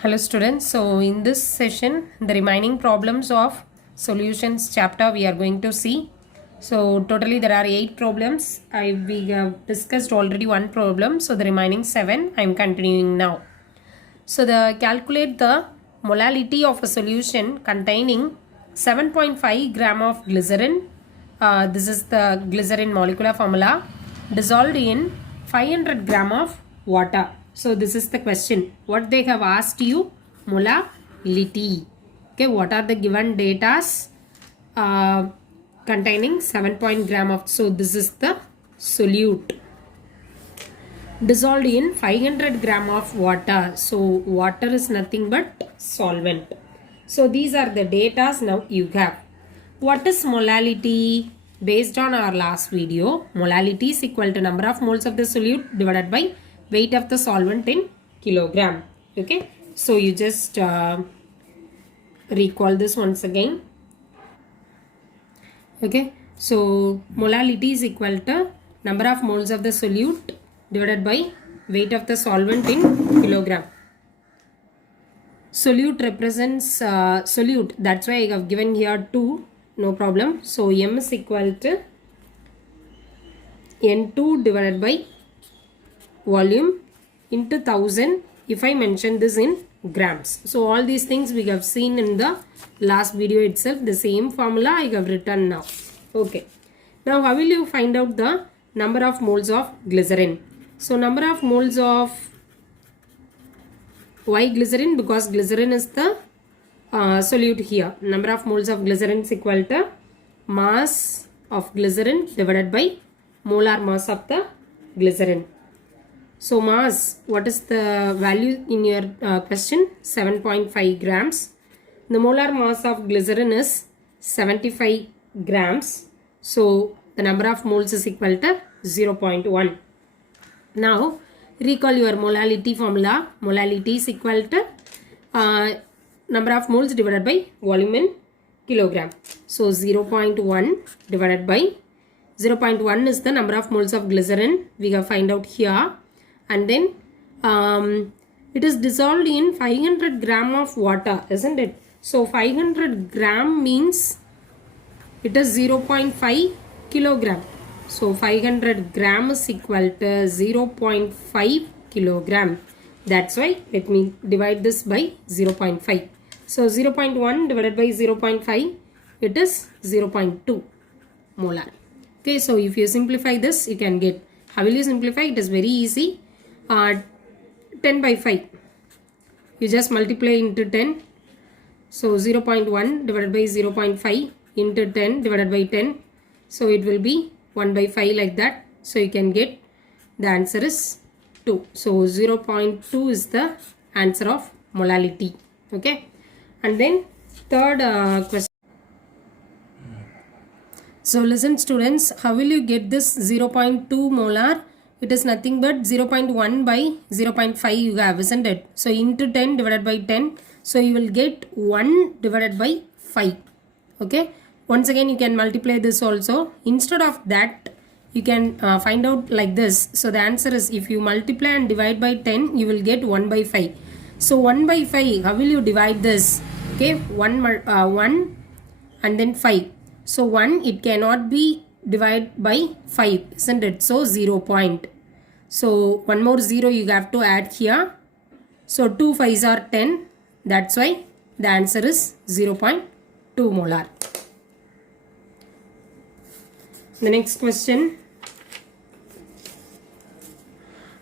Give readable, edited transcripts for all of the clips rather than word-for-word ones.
Hello students, so in this session the remaining problems of solutions chapter we are going to see. So totally there are 8 problems. We have discussed already one problem, so the remaining 7 I am continuing now. So calculate the molality of a solution containing 7.5 gram of glycerin. This is the glycerin molecular formula dissolved in 500 gram of water. So this is the question. What they have asked you? Molality. Okay, what are the given datas containing 7 gram of. So this is the solute dissolved in 500 gram of water. So water is nothing but solvent. So these are the datas now you have. What is molality? Based on our last video, molality is equal to number of moles of the solute divided by weight of the solvent in kilogram. Okay, so you just recall this once again. Okay, so molality is equal to number of moles of the solute divided by weight of the solvent in kilogram. Solute represents solute, that's why I have given here 2, no problem. So M is equal to N2 divided by volume into 1000 if I mention this in grams. So all these things we have seen in the last video itself. The same formula I have written now. Okay, now how will you find out the number of moles of glycerin? So number of moles of, why glycerin? Because glycerin is the solute here. Number of moles of glycerin is equal to mass of glycerin divided by molar mass of the glycerin. So mass, what is the value in your question? 7.5 grams. The molar mass of glycerin is 75 grams. So the number of moles is equal to 0.1. Now recall your molality formula. Molality is equal to number of moles divided by volume in kilogram. So 0.1 divided by 0.1 is the number of moles of glycerin we have find out here, and then it is dissolved in 500 gram of water, isn't it? So 500 gram means it is 0.5 kilogram. So 500 gram is equal to 0.5 kilogram. That's why let me divide this by 0.5. So 0.1 divided by 0.5, it is 0.2 molar. Okay, so if you simplify this, you can get. How will you simplify? It is very easy. 10 by 5. You just multiply into 10. So 0.1 divided by 0.5 into 10 divided by 10. So it will be 1 by 5 like that. So you can get the answer is 2. So 0.2 is the answer of molality. Okay. And then third question. So listen students, how will you get this 0.2 molar? It is nothing but 0.1 by 0.5 you have, isn't it? So into 10 divided by 10. So you will get 1 divided by 5. Okay. Once again you can multiply this also. Instead of that you can find out like this. So the answer is, if you multiply and divide by 10, you will get 1 by 5. So 1 by 5, how will you divide this? Okay, 1 and then 5. So 1, it cannot be divided by 5, isn't it? So 0 point. So one more 0 you have to add here. So 2 5s are 10. That's why the answer is 0.2 molar. The next question.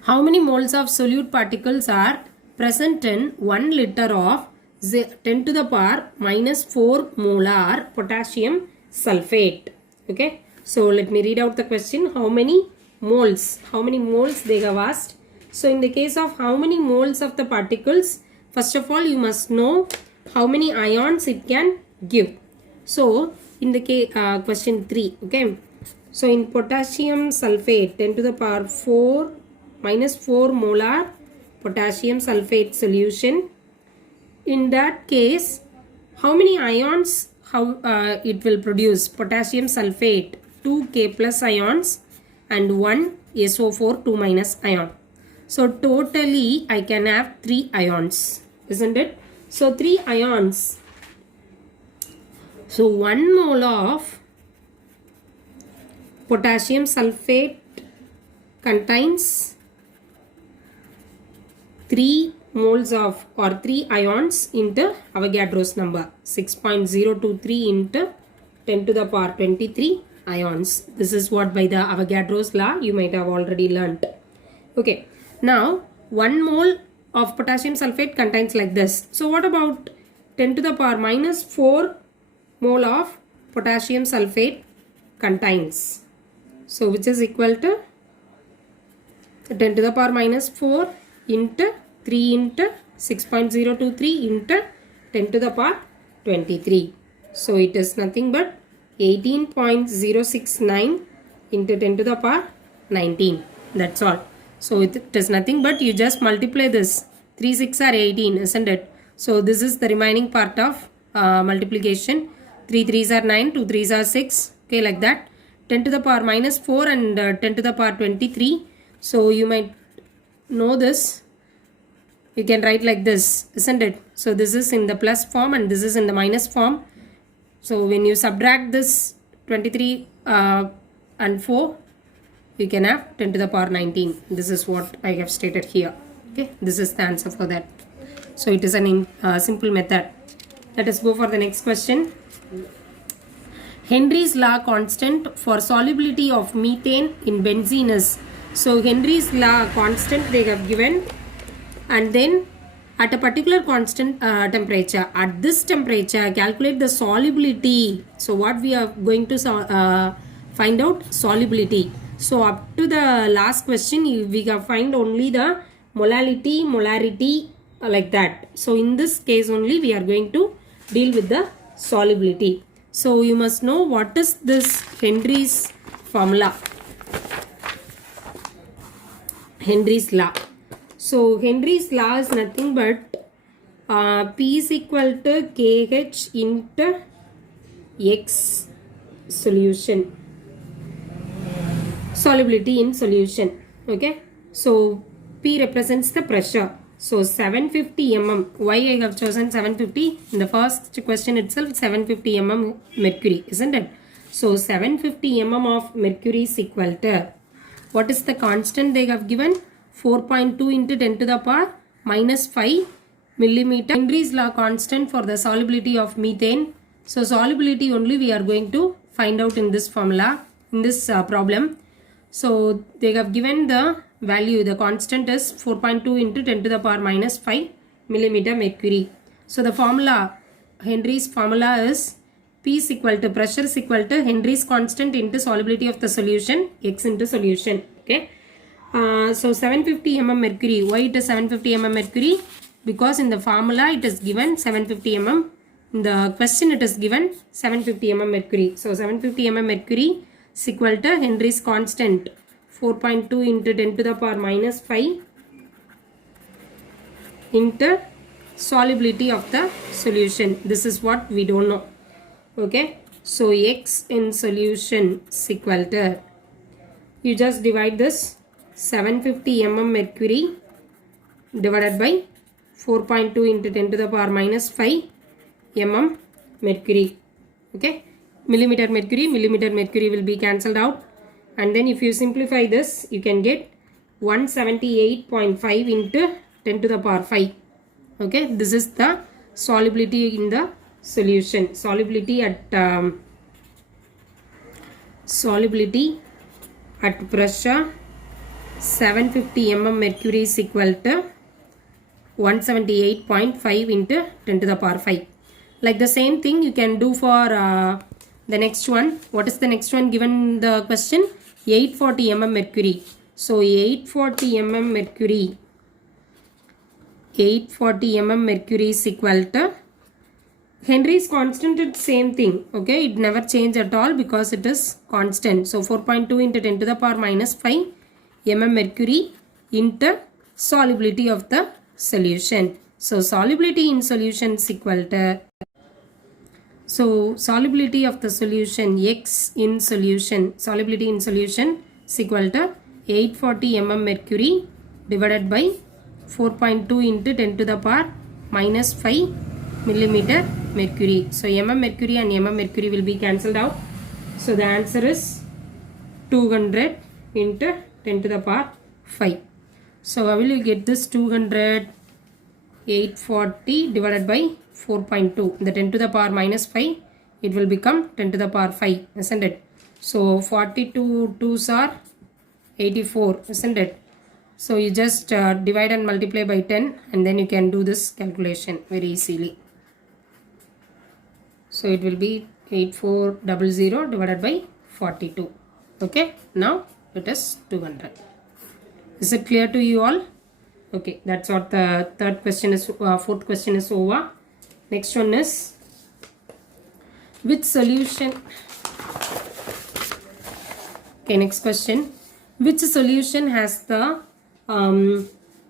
How many moles of solute particles are present in 1 liter of 10 to the power minus 4 molar potassium sulfate? Okay. So let me read out the question. How many moles? How many moles they have asked? So in the case of how many moles of the particles, first of all you must know how many ions it can give. So in the case question 3. Okay. So in potassium sulfate 10 to the power 4 minus 4 molar potassium sulfate solution, in that case how many ions it will produce? Potassium sulfate 2K plus ions and 1 SO4 2 minus ion. So totally I can have 3 ions. isn't it? So 3 ions. So 1 mole of potassium sulfate contains 3 moles of or 3 ions into Avogadro's number 6.023 into 10 to the power 23 ions. This is what by the Avogadro's law you might have already learnt. Okay, now 1 mole of potassium sulfate contains like this. So what about 10 to the power minus 4 mole of potassium sulfate contains? So which is equal to 10 to the power minus 4 into 3 into 6.023 into 10 to the power 23. So it is nothing but 18.069 into 10 to the power 19. That's all. So it is nothing but you just multiply this. 3 6 are 18, isn't it? So this is the remaining part of multiplication. 3 3s are 9, 2 3s are 6. Okay, like that. 10 to the power minus 4 and 10 to the power 23. So you might know this. You can write like this, isn't it? So this is in the plus form and this is in the minus form. So when you subtract this 23 and 4, you can have 10 to the power 19. This is what I have stated here. Okay, this is the answer for that. So it is an simple method. Let us go for the next question. Henry's law constant for solubility of methane in benzene is. So Henry's law constant they have given, and then at a particular constant temperature, at this temperature calculate the solubility. So what we are going to find out? Solubility. So up to the last question we can find only the molarity like that. So in this case only we are going to deal with the solubility. So you must know what is this Henry's formula. Henry's law. So Henry's law is nothing but P is equal to KH into X solution. Solubility in solution. Okay. So P represents the pressure. So 750 mm. Why I have chosen 750? In the first question itself 750 mm mercury, isn't it? So 750 mm of mercury is equal to, what is the constant they have given? 4.2 into 10 to the power minus 5 millimeter. Henry's law constant for the solubility of methane. So solubility only we are going to find out in this formula, in this problem. So they have given the value, the constant is 4.2 into 10 to the power minus 5 millimeter mercury. So the formula, Henry's formula is P is equal to, pressure is equal to Henry's constant into solubility of the solution, X into solution. Okay. So 750 mm mercury. Why it is 750 mm mercury? Because in the formula it is given 750 mm. In the question it is given 750 mm mercury. So 750 mm mercury is equal to Henry's constant 4.2 into 10 to the power minus 5 into solubility of the solution. This is what we don't know. Okay. So X in solution is equal to, you just divide this 750 mm mercury divided by 4.2 into 10 to the power minus 5 mm mercury. Okay. Millimeter mercury will be cancelled out. And then if you simplify this, you can get 178.5 into 10 to the power 5. Okay. This is the solubility in the solution. Solubility at pressure 750 mm mercury is equal to 178.5 into 10 to the power 5. Like the same thing you can do for the next one. What is the next one given the question? 840 mm mercury. So 840 mm mercury is equal to Henry's constant, it's same thing. Okay, it never change at all because it is constant. So 4.2 into 10 to the power minus 5 mm mercury into solubility of the solution. So solubility in solution is equal to, so solubility of the solution, X in solution, solubility in solution is equal to 840 mm mercury divided by 4.2 into 10 to the power minus 5 millimeter mercury. So mm mercury and mm mercury will be cancelled out. So the answer is 200 into 10 to the power 5. So how will you get this? 200, 840 divided by 4.2. The 10 to the power minus 5, it will become 10 to the power 5, isn't it? So 42 2s are 84, isn't it? So you just divide and multiply by 10 and then you can do this calculation very easily. So it will be 8400 divided by 42. Okay, now it is 200. Is it clear to you all? Okay, that's what the third question is. Fourth question is over. Next one is, which solution? Okay, next question. Which solution has the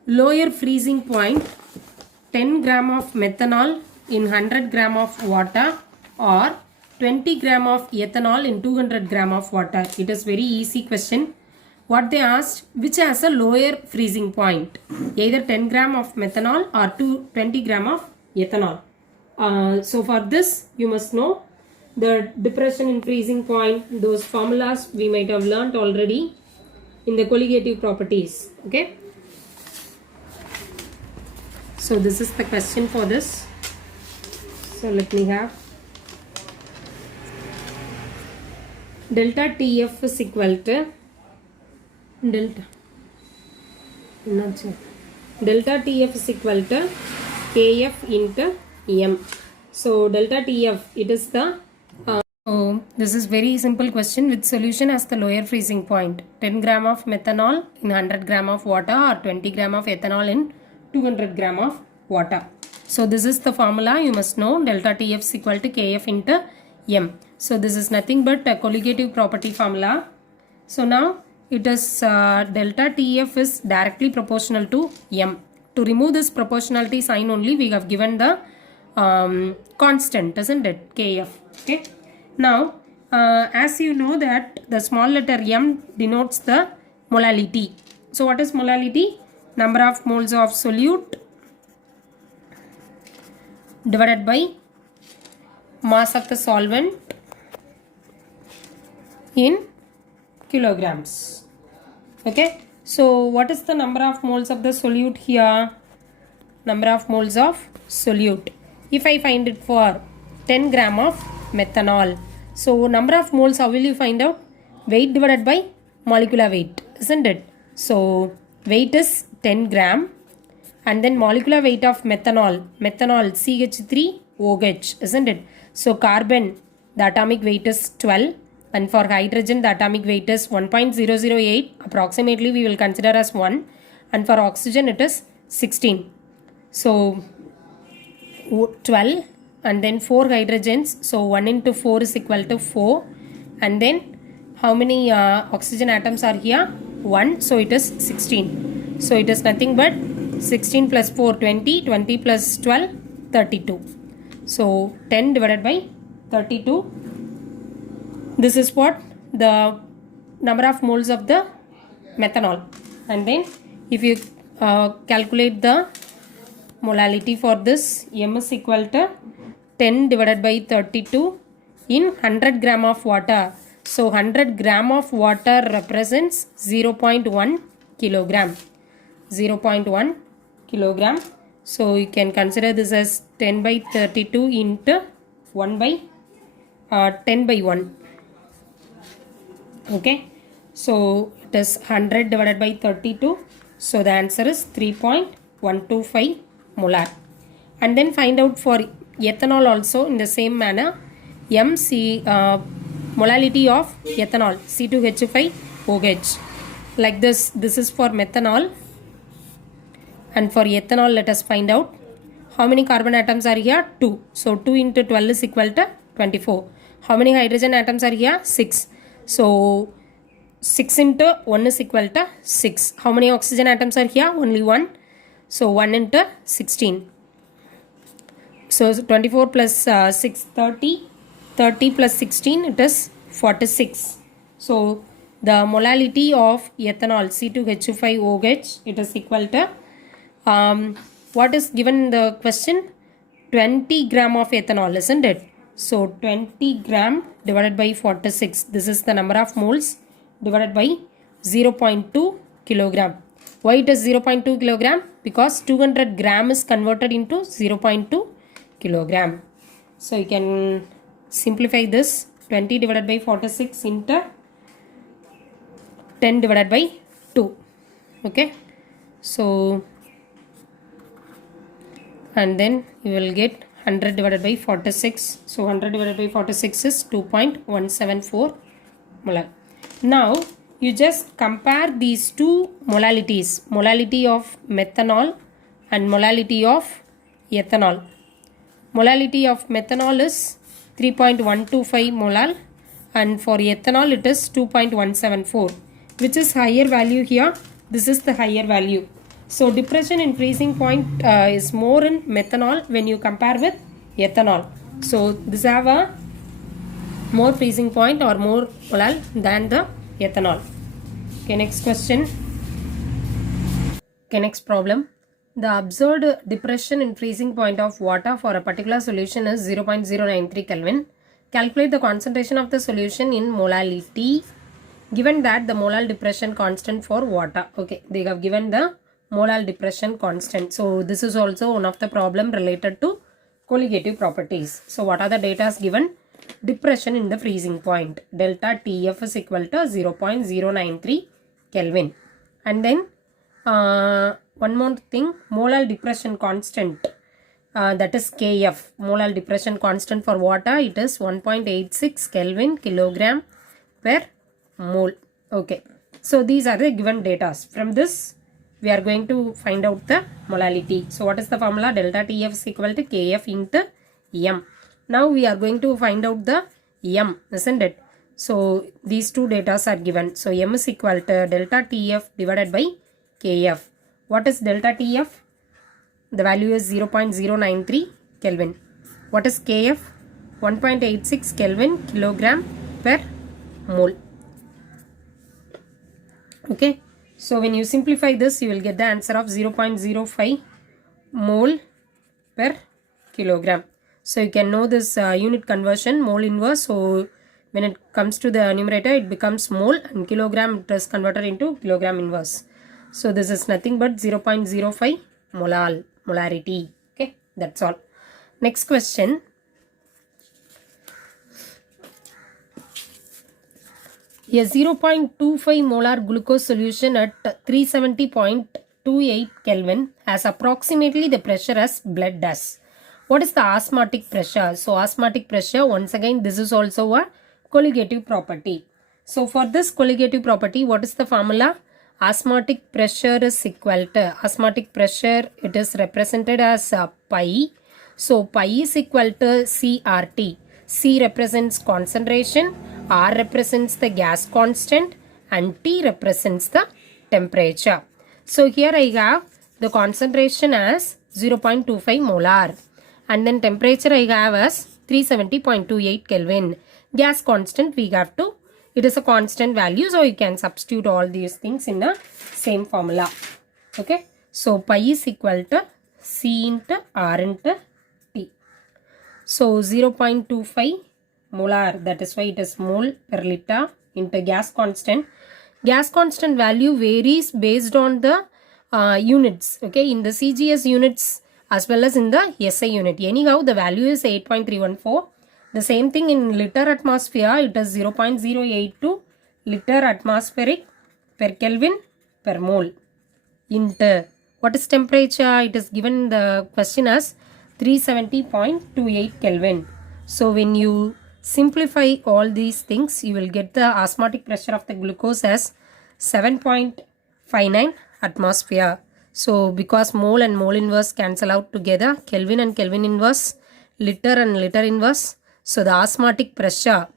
lower freezing point 10 gram of methanol in 100 gram of water or 20 gram of ethanol in 200 gram of water? It is very easy question. What they asked, which has a lower freezing point, either 10 gram of methanol or 20 gram of ethanol. So for this you must know the depression in freezing point. Those formulas we might have learnt already in the colligative properties. Okay, so this is the question for this. So let me have delta TF is equal to delta TF is equal to KF into M. So delta TF, it is the so this is very simple question. Which solution has the lower freezing point? 10 gram of methanol in 100 gram of water or 20 gram of ethanol in 200 gram of water. So this is the formula you must know. Delta TF is equal to KF into M. So this is nothing but a colligative property formula. So now it is delta TF is directly proportional to M. To remove this proportionality sign only, we have given the constant, isn't it? KF. Okay. Now, as you know that the small letter m denotes the molality. So what is molality? Number of moles of solute divided by mass of the solvent in kilograms. Okay. So what is the number of moles of the solute here? Number of moles of solute. If I find it for 10 gram of methanol. So number of moles, how will you find out? Weight divided by molecular weight, isn't it? So weight is 10 gram and then molecular weight of methanol CH3OH, isn't it? So carbon, the atomic weight is 12 and for hydrogen the atomic weight is 1.008, approximately we will consider as 1, and for oxygen it is 16. So 12 and then 4 hydrogens, so 1 into 4 is equal to 4, and then how many oxygen atoms are here? 1, so it is 16. So it is nothing but 16 plus 4 20, 20 plus 12 32. So 10 divided by 32. This is what the number of moles of the methanol, and then if you calculate the molality for this, M is equal to 10 divided by 32 in 100 gram of water. So 100 gram of water represents 0.1 kilogram. 0.1 kilogram. So you can consider this as 10 by 32 into 1 by 10 by 1. Okay. So it is 100 divided by 32. So the answer is 3.125 molar. And then find out for ethanol also in the same manner. Molality of ethanol C2H5OH. Like this is for methanol, and for ethanol let us find out how many carbon atoms are here. 2. So 2 into 12 is equal to 24. How many hydrogen atoms are here? 6. So 6 into 1 is equal to 6. How many oxygen atoms are here? Only 1. So 1 into 16. So 24 plus 6, 30. 30 plus 16, it is 46. So the molality of ethanol C2H5OH, it is equal to what is given in the question? 20 gram of ethanol, isn't it? So 20 gram divided by 46. This is the number of moles divided by 0.2 kilogram. Why it is 0.2 kilogram? Because 200 gram is converted into 0.2 kilogram. So you can simplify this. 20 divided by 46 into 10 divided by 2. Okay. So, and then you will get 100 divided by 46. So 100 divided by 46 is 2.174 molar. Now you just compare these two molalities, molality of methanol and molality of ethanol. Molality of methanol is 3.125 molar and for ethanol it is 2.174. Which is higher value here? This is the higher value. So depression in freezing point is more in methanol when you compare with ethanol. So this have a more freezing point or more molar than the ethanol. Okay, next question. Okay, next problem. The observed depression in freezing point of water for a particular solution is 0.093 Kelvin. Calculate the concentration of the solution in molality given that the molar depression constant for water. Okay, they have given the molar depression constant. So this is also one of the problem related to colligative properties. So what are the data given? Depression in the freezing point. Delta TF is equal to 0.093 Kelvin. And then one more thing, molar depression constant, that is KF, molar depression constant for water, it is 1.86 Kelvin kilogram per mole. Okay, so these are the given data. From this we are going to find out the molality. So what is the formula? Delta TF is equal to KF into M. Now we are going to find out the M, isn't it? So these two data are given. So M is equal to delta TF divided by KF. What is delta TF? The value is 0.093 Kelvin. What is KF? 1.86 Kelvin kilogram per mole. Okay. So when you simplify this, you will get the answer of 0.05 mole per kilogram. So you can know this unit conversion, mole inverse. So when it comes to the numerator, it becomes mole, and kilogram it is converted into kilogram inverse. So this is nothing but 0.05 molarity. Okay, that's all. Next question. A 0.25 molar glucose solution at 370.28 Kelvin has approximately the pressure as blood does. What is the osmotic pressure? So osmotic pressure, once again, this is also a colligative property. So for this colligative property, what is the formula? Osmotic pressure is equal to, osmotic pressure, it is represented as pi. So pi is equal to CRT. C represents concentration, R represents the gas constant, and T represents the temperature. So here I have the concentration as 0.25 molar, and then temperature I have as 370.28 Kelvin. Gas constant we have to, it is a constant value, so you can substitute all these things in the same formula. Okay, so pi is equal to C into R into T. So 0.25 molar, that is why it is mole per liter, into gas constant. Gas constant value varies based on the units, okay, in the CGS units as well as in the SI unit. Anyhow, the value is 8.314. The same thing in liter atmosphere, it is 0.082 liter atmospheric per Kelvin per mole. Into what is temperature? It is given in the question as 370.28 Kelvin. So when you simplify all these things, you will get the osmotic pressure of the glucose as 7.59 atmosphere. So because mole and mole inverse cancel out together, Kelvin and Kelvin inverse, liter and liter inverse. So the osmotic pressure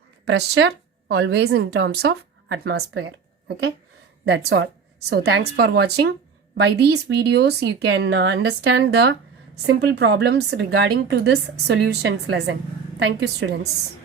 always in terms of atmosphere. Okay, that's all. So thanks for watching. By these videos, you can understand the simple problems regarding to this solutions lesson. Thank you, students.